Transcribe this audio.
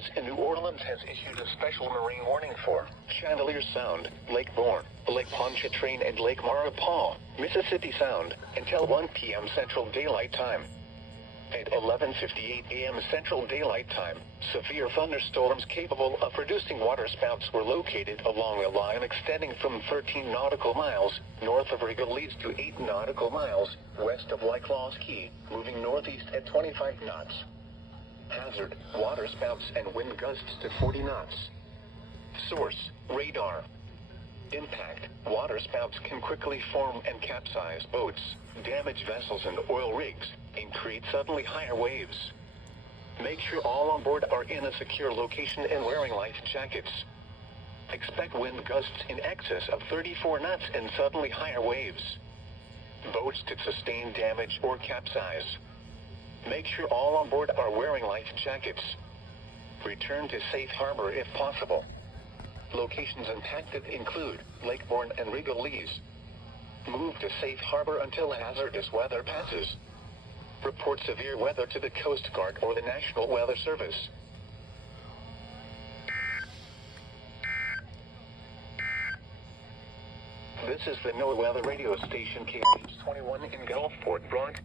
Service in New Orleans has issued a special marine warning for Chandelier Sound, Lake Bourne, Lake Pontchartrain, and Lake Maurepas, Mississippi Sound, until 1 p.m. Central Daylight Time. At 11:58 a.m. Central Daylight Time, severe thunderstorms capable of producing waterspouts were located along a line extending from 13 nautical miles north of Rigolets to 8 nautical miles west of Lake Lost Key, moving northeast at 25 knots. Hazard: waterspouts and wind gusts to 40 knots. Source: radar. Impact: waterspouts can quickly form and capsize boats, damage vessels and oil rigs, and create suddenly higher waves. Make sure all on board are in a secure location and wearing life jackets. Expect wind gusts in excess of 34 knots and suddenly higher waves. Boats could sustain damage or capsize. Make sure all on board are wearing life jackets. Return to safe harbor if possible. Locations impacted include Lake Bourne and Rigolets. Move to safe harbor until hazardous weather passes. Report severe weather to the Coast Guard or the National Weather Service. This is the NOAA Weather Radio Station KH-21 in Gulfport, Bronx.